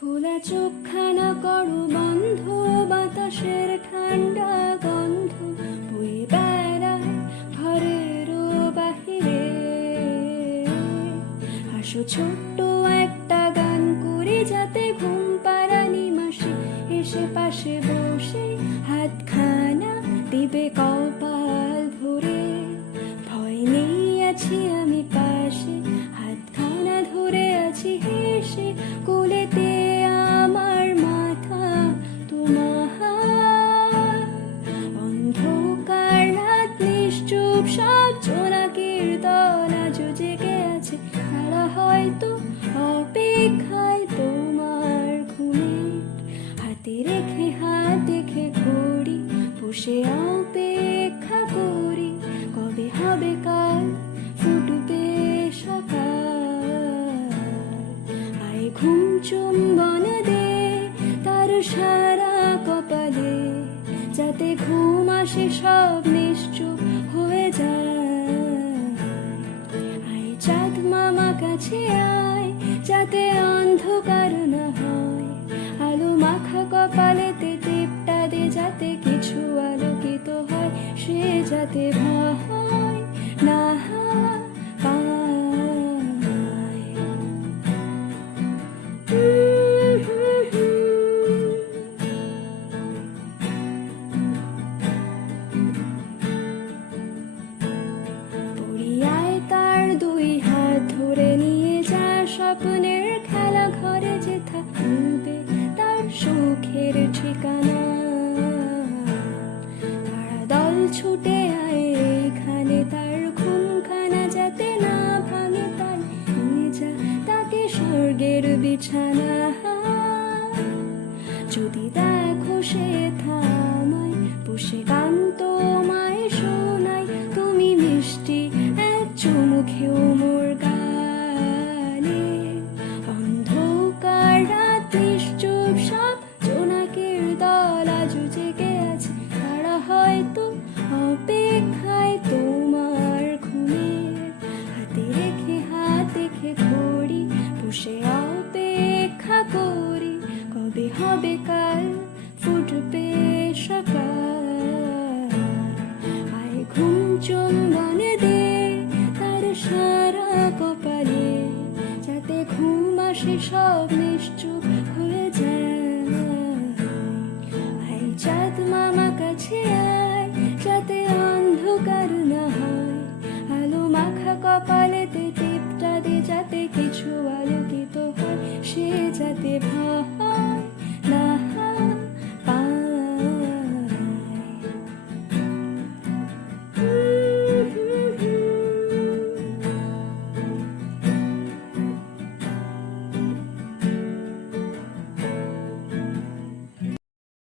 খোলা চোখখানা করো বন্ধ, বাতাসের ঠান্ডা গন্ধ বয়ে বেড়ায় ঘরেরও বাহিরে। হাসো ছোট্ট একটা গান করে, যাতে ঘুম পাড়ানি মাসে এসে পাশে বসে হাতখানা দিবে কপাল ভরে। ভয় নেই, আছি আমি পাশে, হাতখানা ধরে আছি হেসে। কোলেতে আমার মাথা তোমার, অন্ধকার রাত নিশ্চুপ, সব জোনাকির দল আজ জেগে আছে। তারা হয়তো অপেক্ষায় তোমার ঘুমের। হাতে রেখে হাত দেখে ঘড়ি, বসে অপেক্ষা করি। কবে হবে কাল, ফুটবে সকাল। আয় ঘুম চুম্বন দে তার সারা কপালে, যাতে ঘুম আসে সব নিশ্চুপ হয়ে যায়। আয় চাঁদ মামা কাছে আয়, যাতে অন্ধকার না হয়। আলো মাখা কপালেতে টিপটা দে, যাতে কিছু আলোকিত হয়। সে যাতে ভয় না পায়। পড়িয়ায় তার দুই হাত ধরে নিয়ে যা, স্বপ্নের খেলা ঘরে যেথা মিলবে তার সুখের ঠিকানা। তারা দল ছুটে আয় এইখানে, তার ঘুমখানা যাতে না ভাঙে। তাই নিয়ে যা তাকে স্বর্গের বিছানা। যদি দেখো সে থামায়, বসে গান তোমায় শোনাই। তুমি মিষ্টি এক চুমুখেও মোর গালে। অন্ধকার রাত নিশ্চুপ, সব জোনাকির দল আজ জেগে আছে। তারা হয়তো অপেক্ষায় তোমার ঘুমের। হাতে রেখে হাত দেখে ঘড়ি, বসে অপেক্ষা করি। কবে হবে কাল, ফুটবে সকাল। আয় ঘুম চুম্বন দে তার সারা কপালে, যাতে ঘুম আসে সব নিশ্চুপ হয়ে যায়। আয় চাঁদ মামা কাছে আয়, যাতে অন্ধকার না হয়। আলো মাখা কপালেতে টিপটা দে, যাতে কিছু আলোকিত হয়। সে যাতে ভয়